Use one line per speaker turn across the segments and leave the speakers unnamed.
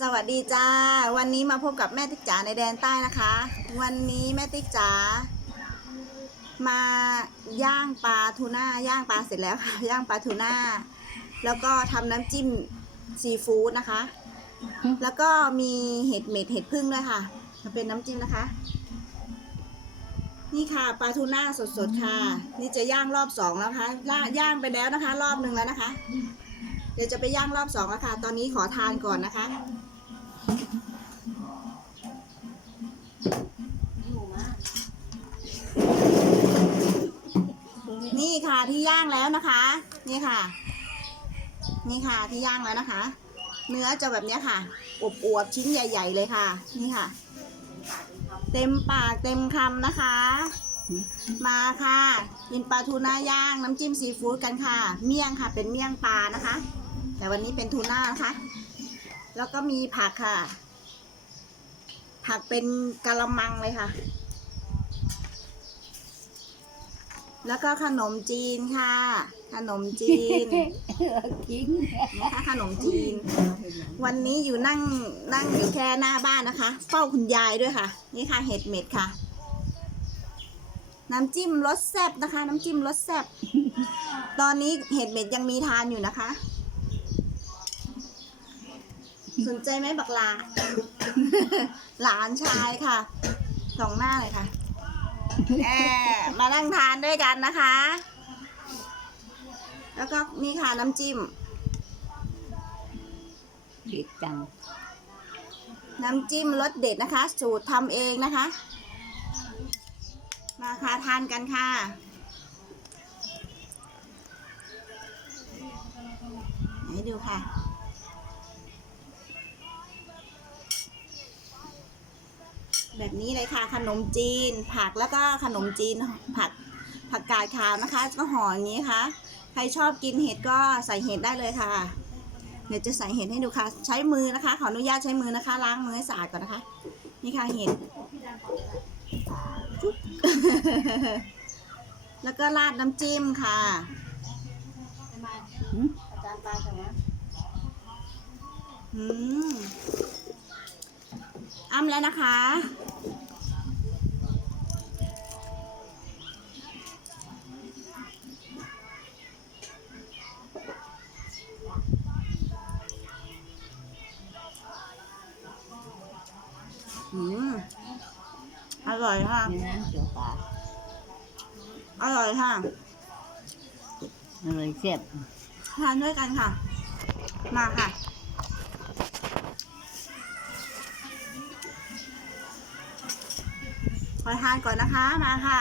สวัสดีจ้า วันนี้มาพบกับแม่ติ๊กจ๋าในแดนใต้นะคะ วันนี้แม่ติ๊กจ๋ามาย่างปลาทูน่าย่างปลาเสร็จแล้วค่ะย่างปลาทูน่าแล้วก็ทำน้ำจิ้มซีฟู้ดนะคะ แล้วก็มีเห็ดเม็ดเห็ดพึ่งด้วยค่ะมาเป็นน้ำจิ้มนะคะ นี่ค่ะปลาทูน่าสดๆค่ะ นี่จะย่างรอบสองแล้วค่ะล่าย่างไปแล้วนะคะ รอบหนึ่งแล้วนะคะ เดี๋ยวจะไปย่างรอบสองแล้วค่ะ ตอนนี้ขอทานก่อนนะคะนี่ค่ะที่ย่างแล้วนะคะ นี่ค่ะ นี่ค่ะที่ย่างแล้วนะคะ เนื้อจะแบบนี้ค่ะอวบๆชิ้นใหญ่ ๆ เลยค่ะ นี่ค่ะ เต็มปากเต็มคำนะคะ มาค่ะกินปลาทูน่าย่างน้ำจิ้มซีฟู้ดกันค่ะ เมี่ยงค่ะเป็นเมี่ยงปลานะคะ แต่วันนี้เป็นทูน่านะคะ แล้วก็มีผักค่ะ ผักเป็นกะละมังเลยค่ะ แล้วก็ขนมจีนค่ะ ขนมจีน
กิน
นะคะขนมจีน วันนี้อยู่นั่งนั่งอยู่แค่หน้าบ้านนะคะ เฝ้าคุณยายด้วยค่ะ นี่ค่ะเห็ดเม็ดค่ะน้ำจิ้มรสแซ่บนะคะ น้ำจิ้มรสแซ่บตอนนี้เห็ดเม็ดยังมีทานอยู่นะคะ สนใจไหมบักลา หลานชายค่ะสองหน้าเลยค่ะแอบมานั่งทานด้วยกันนะคะ แล้วก็นี่ค่ะน้ำจิ้ม
เด็ดจัง
น้ำจิ้มรสเด็ดนะคะ สูตรทำเองนะคะ มาค่ะทานกันค่ะให้ดูค่ะ แบบนี้เลยค่ะขนมจีน ผักแล้วก็ขนมจีนผักผักกาดขาวนะคะ ก็ห่ออย่างนี้ค่ะ ใครชอบกินเห็ดก็ใส่เห็ดได้เลยค่ะ เดี๋ยวจะใส่เห็ดให้ดูค่ะ ใช้มือนะคะ ขออนุญาตใช้มือนะคะ ล้างมือให้สะอาดก่อนนะคะ นี่ค่ะเห็ดจุ๊บแล้วก็ราดน้ำจิ้มค่ะอืมอ้ำแล้วนะคะ อืม อร่อยค่ะ
ในน้ำเสือป่า
อร่อยค่ะ
อร่อยแซ่บ
ทานด้วยกันค่ะ มาค่ะ ขอทานก่อนนะคะมาค่ะ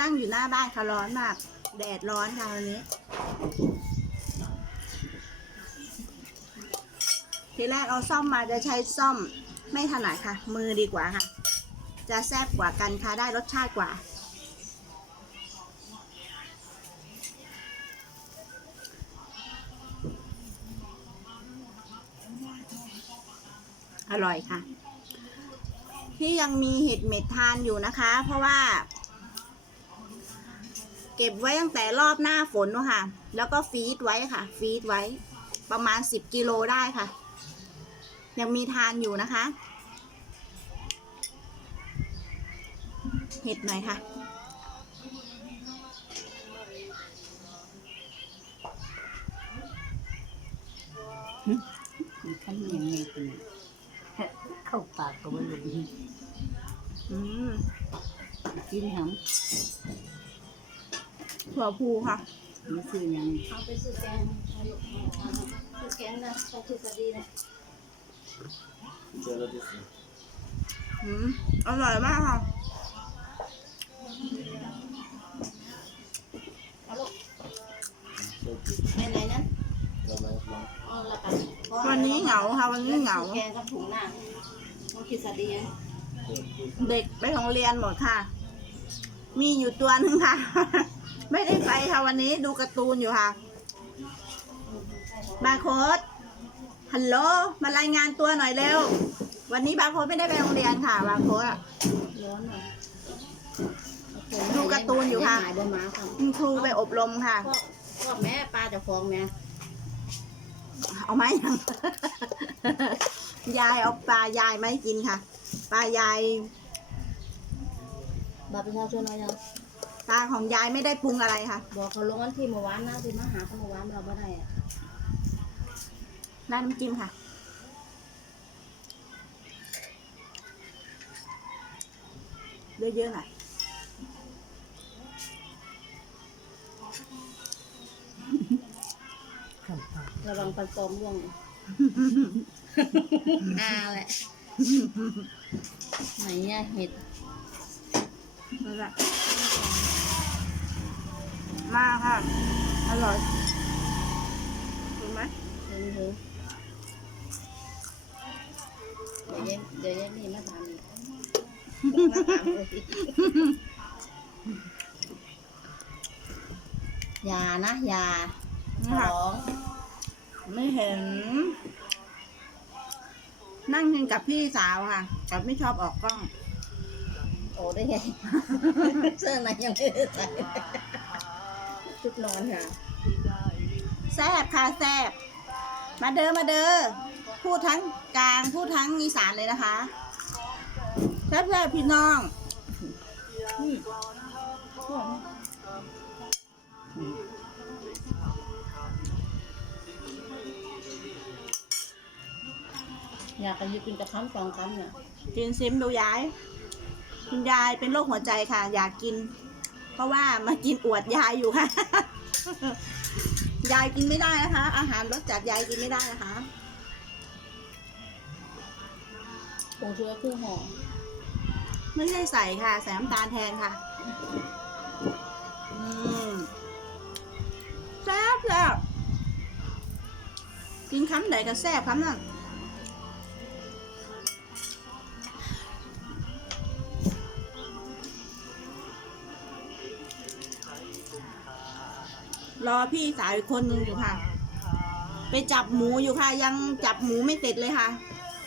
นั่งอยู่หน้าบ้านค่ะร้อนมาก แดดร้อนค่ะวันนี้ ทีแรกเอาซ่อมมาจะใช้ซ่อมไม่ถนัดค่ะ มือดีกว่าค่ะ จะแซ่บกว่ากันค่ะได้รสชาติกว่า ร่อยค่ะ ที่ยังมีเห็ดเม็ดทานอยู่นะคะ เพราะว่า เก็บไว้ตั้งแต่รอบหน้าฝนนะคะแล้วก็ฟีดไว้ค่ะ ฟีดไว้ ประมาณ10กิโลได้ค่ะ ยังมีทานอยู่นะคะ เห็ดหน่อยค่ะ
มันขั้นยังไงกัน เข้าปากก็ไม่ลง
อืม
กินห
ถั่วพูค่ะำ
ไม่ซื้อยัง
เอาไปซื้อแกงซื้อแกงนะเขาคือสดีนะ
อืมอร่อยมากค่ะ
ไหนไหนนั้นอ๋อละกัน
วันนี้เหงาค่ะ วันนี้เหงา
แกงกับถุงหน้า มันคือสดี
เด็กไปโรงเรียนหมดค่ะ มีอยู่ตัวหนึ่งค่ะ ไม่ได้ไปค่ะวันนี้ดูการ์ตูนอยู่ค่ะ บาร์โค้ดฮัลโหลมารายงานตัวหน่อยเร็ว วันนี้บาร์โค้ดไม่ได้ไปโรงเรียนค่ะ บาร์โค้ดอะ
ร้อนหน่อย
ตูนอยู่ค่ะ
หายบนม้าค่ะ
คุณครูไปอบรมค่ะ
พ่อพ่อแม่ปลาจะฟ้องแม่
เอาไหมยังยายเอาปลายายไม่กินค่ะ ปลายาย
บัตรประชาชนอะไรยัง
ปลาของยายไม่ได้ปรุงอะไรค่ะ
บอกเขาลงวันที่เมื่อวานนะที่มาหาเขาเมื่อวานเราไม่ได้อะ
ได้น้ำจิ้มค่ะ เยอะๆหน่อย
เข้าปาก
ระวังปันปลอมร่วงอาแหละไหนอะเห็ด
นั่นแหละมาค่ะ อร่อยถูกไหม
เห็นเห็นเดี๋ยวเย็นเดี๋ยวเย็นนี่มาถามอีกมาถามเลยอย่านะอย่า ข
นี่ค่ะ
อง
ไม่เห็น นั่งกินกับพี่สาวค่ะกับไม่ชอบออกกล้อง
โอ้ได้ไง เสื้อในยังไม่ได้ใส่ชุดนอนค่ะ
แซบค่ะแซบมาเด้อมาเด้อพูดทั้งกลางพูดทั้งอีสานเลยนะคะแซบแซบพี่น้อง
อ ยากกันอยู่กินกับคำสองคำเนี่ย
กินซิมดูยาย คุณยายเป็นโรคหัวใจค่ะ อยากกิน เพราะว่ามากินอวดยายอยู่ค่ะ ยายกินไม่ได้นะคะ อาหารรสจัดยายกินไม่ได้นะคะ
ผงชูรสครึ่งห่อ
ไม่ใช่ใส่ค่ะ ใส่น้ำตาลแทนค่ะ อืมแซ่บแซ่บกินคำไหนก็แซ่บคำนั้น รอพี่สาวอีกคนนึงอยู่ค่ะ ไปจับหมูอยู่ค่ะ ยังจับหมูไม่เสร็จเลยค่ะ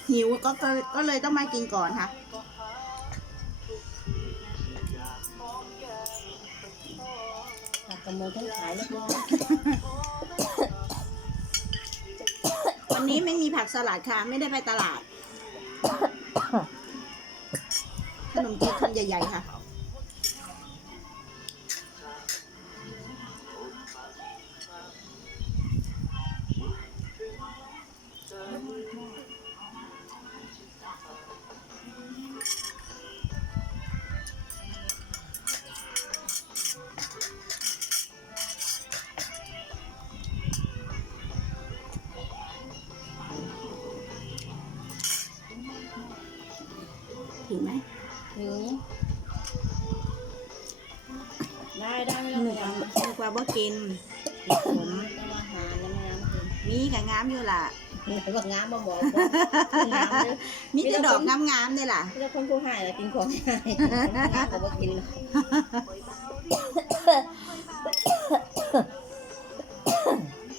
หิวก็ก็ก็เลยต้องมากินก่อนค่ะ
ผักกระเมือทั้งขายเรียบร้อย
วันนี้ไม่มีผักสลัดค่ะ ไม่ได้ไปตลาด ขนมจีนคำใหญ่ ๆ ค่ะ ถึงไหม
ถึงได้ได้ไม่
นึ
ต้อง
ก
พยายา
ว่าม
นะ
นึกว่าบ่กินติดผม
แต่ว่าหายังไม่น้ำถึง
มีกับงามอยู่ล่ะ
แต่ว่างามมาบอกว่าน้ำเลย
มีแต่ดอกงามๆนี่ล่ะ
ไม่ใช่คนผู้ให้แต่กินของให้งามกว่ากินเลย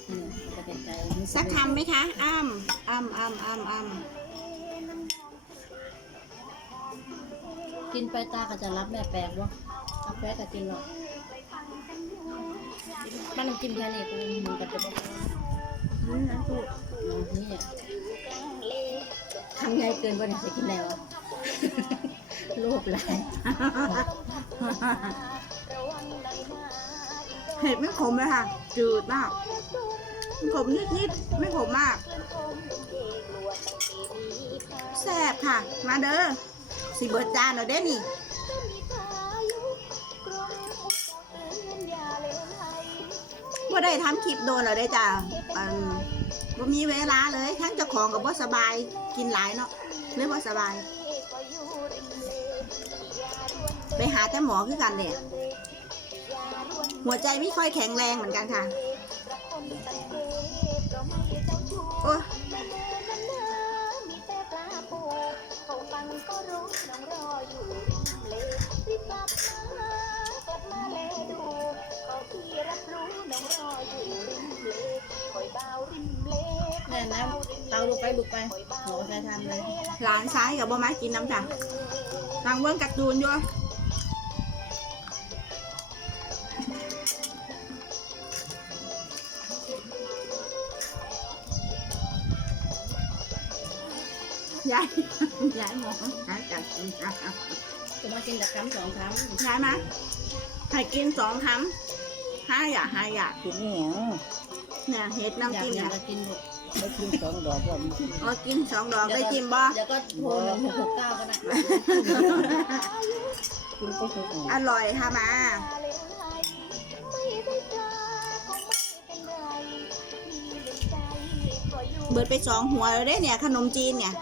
อืมจะเป็นใจ
สักคำไหมคะอ้ำอ้ำอ้ำอ้ำอ้ำ
กินไปตาก็จะรับแม่แปลกวะกาแฟก็กินหรอกบ้านน้ำจิ้มแค่นี้กูมันก็จะบอก
นี่นะพูด
อืมนี่อะคำใหญ่เกินไปเนี่ยจะกินแล้วอโลภหลย
เผ็ดไม่ขมเลยค่ะ จืดมากขมนิดๆไม่ขมมากแซ่บค่ะ มาเด้อ สิเบิร์ดจานเราเด้นี่ว่าได้ทำคลิปโดนเราได้จ้าอันบ่มีเวลาเลย ทั้งเจ้าของกับว่สบาย กินหลายเนาะเลยว่สบาย ไปหาแต่หมอคือกันเนี่ยหัวใจไม่ค่อยแข็งแรงเหมือนกันค่ะ โอ้ น้
องรออยู่ริมเลรีบกลับมากลับมา
แลดูขอพี่รับรู้
น้องรออยู่ริมเลคอย
เบาริมเลคอยเบาริมเล tao đục bay đục bay ngồi ra tham lên
หลานซ้ายกับบ่ไม้กินน้ำจ้ะนางเบิ้งกัดจูนอยู่ยายยายหมอง
จะมากินแต่คำสองค
ย้ายมาให้กินสองคำห้าอยากห้าอยาก
กินนี่หยัง
เนี่ยเห็ดำน้ำ
อยาก
จิ้ม
อยาก
เนี่ย
จะกินลูก
ไม่กินสองดอกว่ามัน
เอากินสองดอกได้จิ้มบ่
เดี๋ยวก็โทรหนึ่งหกหกเก้าก็ได้
กินไปทุกห
อร่อยค่ะมาเบิดไปสองหัวแล้วเด้เนี่ย ขนมจีนเนี่ย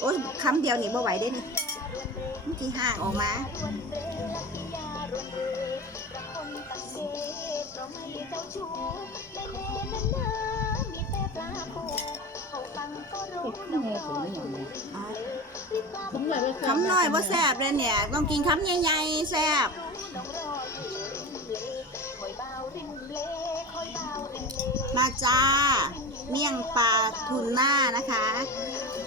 โอ้ยคำเดียวนี่บ่ไหวเด้นี่เมื่อกี้ห่างออกมา
ข้างในถึงไม่หยังเลย
ผมเลยไม่
คำน้อยว่าแซบเลยเนี่ย ต้องกินคำใหญ่ๆแซบมาจ้า เมี่ยงปลาทูน่านะคะเอ่อ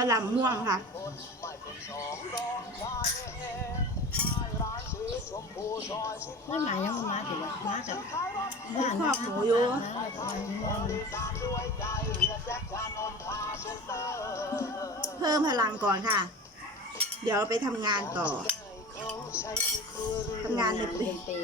ะหล่ำม่วงค่ะ
ไม่หมายยังมาถึงมาจาก
ครอบหมูอยู่เพิ่มพลังก่อนค่ะ เดี๋ยวไปทำงานต่อทำงานห
เป็
นื่อย
นปี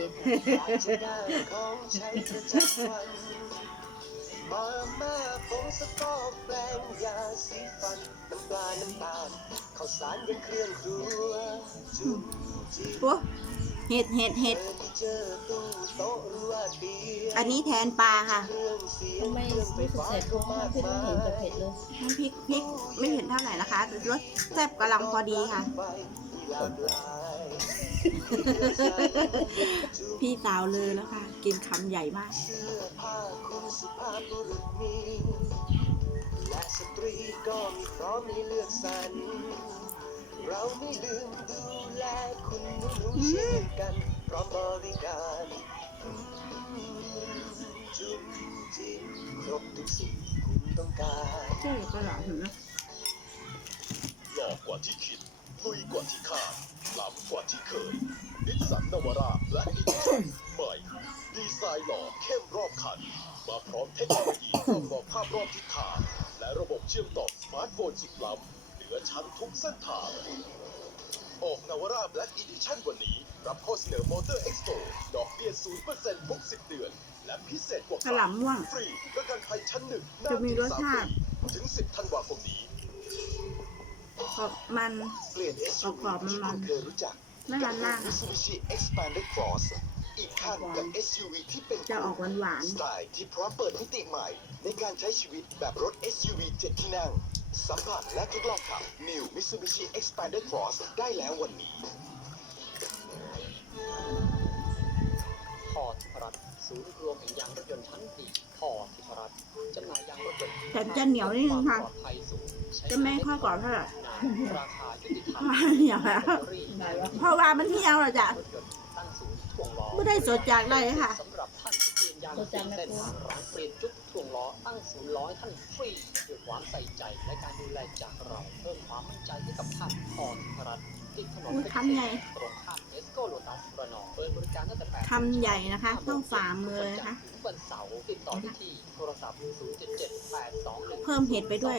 มาม่าผงสต๊อกแปลงยาสีฟัน น้ำปลา น้ำตาลข้าวสารยังเครื่องครัวจุ่มจิ้ม
โอ้เห็ดเห็ดเห็ด
เดินเจอตู้โต๊ะหรือว่าเตียง
อันนี้แทนปลาค่ะ
เครื่องเสีย
ทำ
ง
ไม
เครื่องไฟ
รู้สึก
ฟ้า
เสร็จ
ก็
มามา
ก
ที่ไม่
มา
เห็นจะ
ย
เผ็ดเลย
น้ำพริกพริกไม่เห็นเท่าไหร่นะคะรสแซ่บกำลังพอดีค่ะ
ไฟมีหลากหลาย
พี่สาวเลยแล้วค่ะ กินคำใหญ่มาก
เสื้อผ้าคุณสุภาพบุรุษมีและสตรีก็มีพร้อมให้เลือกสรรเราไม่ลืมดูแลคุณหนูๆเช่นกันพร้อมบริการอืมจุ๊บจิ๊บครบทุกสิ่งคุณต้องการ
ใช่ก็หลังเห็นไหม
หลอกกว่าที่คิดลุยกว่าที่คาด ล้ำกว่าที่เคย นิสสันนวาร่าและอีกใหม่ ดีไซน์หล่อเข้มรอบคัน มาพร้อมเทคโนโลยีกล้องมองภาพรอบทิศทางและระบบเชื่อมต่อสมาร์ทโฟนสุดล้ำเหนือชั้นทุกเส้นทาง ออกนาวาร่าแบล็กอีดิชั่นวันนี้ รับข้อเสนอมอเตอร์เอ็กซ์โดอกเบี้ย0%ทุก10 เดือน และพิเศษกว่าก
ระหล่ำม่วง
ฟรีประกันภัยชั้นหนึ่ง
จะมีรสชาติ
ถึง 10 ธันวาคมนี้
กรอบมัน
เปลี่ยน SUV
กรอบๆมัน
ที่คุณเคยรู้จัก
ไม่ร้านล่าง
กับ Mitsubishi Expanded Cross อีกขั้นกับ SUV ที่เป็น
จะออกหวาน
สไตล์ที่พร้อมเปิดมิติใหม่ ในการใช้ชีวิตแบบรถ SUV 7 ที่นั่ง สัมผัสและทดลองขับ New Mitsubishi Expanded Cross ได้แล้ววันนี้
รัตน์ศูนย์รวมแห่งยางรถยนต์ชั้นดีพอทิพรัตน์จำหน่ายยางรถยนต์
แต่จะเหนียวนิดนึงค่ะ
วามปลอดภัยสูงใช้
จะไม่ค่อยกรอบเท่าไหร่
นานราคายุติธรรม
เหนียวแล้ว
แบตเตอรี่
เพราะว่ามันเที่ยวเหรอจ๊ะ
รถยนต์ตั้งศูนย์ถ่วงล้อ
ไม่ได้สดจากเลยค่ะ
สำหรับท่านที่เปลี่ ยนยางเป็นเส้นทางร้านเปลี่ยนจุดถ่วงล้อตั้งศูนย์ล้อให้ท่านฟรีด้วยความใส่ใจและการดูแลจากเราเพิ่มความมั่นใจให้กับท่านพอทิพรัตน์ติดถนน
อุ๊ย
เพชร
คำใหญ่
ตรงข้ามเอสโกโลตัสระนองเปิดบริการตั้งแต่8
คำใหญ่นะคะต้องฝ่ามือนะคะ
ทุกวันเสาร์ติดต่อได้ที่โทรศัพท์077 821
เจ็
ดแปดสองหนึ่งเพิ่
มเห็ดไปด้วย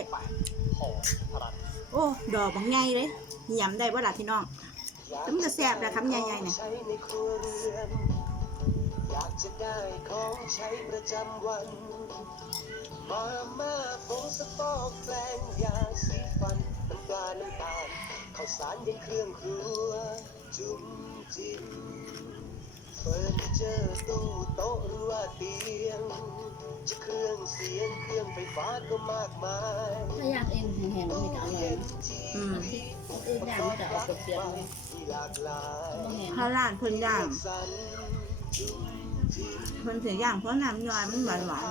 พอพรัต
โอ้ดอกบางใหญ่เลยยำได้บ่าหล่ะพี่น้องแล้วมันจะแซ่บนะคำใหญ่ๆเนี่ย
จะได้ของใช้ประจำวัน มาม่าผงสต๊อกแปลงยาสีฟันน้ำปลาน้ำตาลข้าวสารยังเครื่องครัว จุ่มจิ้มเฟอร์นิเจอร์ตู้โต๊ะหรือว่าเตียง จะเครื่องเสียงเครื่องไฟฟ้าก็มากมาย
ถ้าย่างเองแห้งๆมันจะอร่อย
อืม
น้ำพริกอื่นย่างไม่จะออกเปรี้ยวๆเลย
มีหลากหลาย
ต้องแห้ง
ข้าวร้านเพิ่นย่าง
สร ร
คนเสียอย่างเพราะน้ำย่อยมันหวานหวาน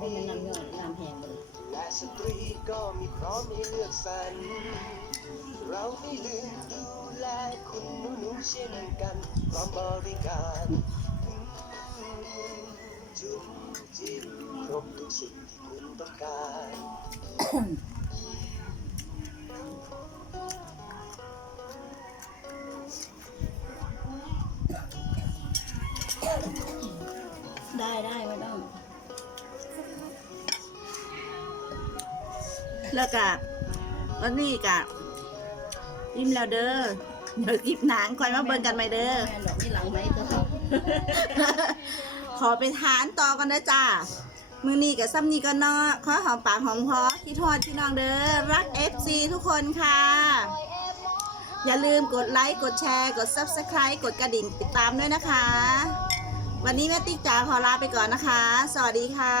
นี่เป็นน้ำย่อยน้ำแห้งเลย
และสตรีก็มีพร้อมให้เลือกสรรเราไม่ลืมดูแลคุณหนูหนูๆเช่นกันพร้อมบริการจุ๊บจิ๊บครบทุกสิ่งที่คุณต้องการ
ได้ได้ไม่ต้อง
แล้วก็วันนี้กะยิ้มแล้วเด้อเดี๋ยวคลิปหนังคอยมาเบิ่งกันไหมเด้อ
แม่ดอกนี่หลังไหมตัวเขา
ขอไปทานต่อกันนะจ้ามือนี้กับซ้ำนี้ก็เนาะขอหอมปากหอมคอคิดทอดพี่น้องเด้อ รัก FC ทุกคนค่ะ อย่าลืมกดไลค์ กดแชร์ กด Subscribe กดกระดิ่งติดตามด้วยนะคะ วันนี้แม่ติ๊กจ๋าขอลาไปก่อนนะคะ สวัสดีค่ะ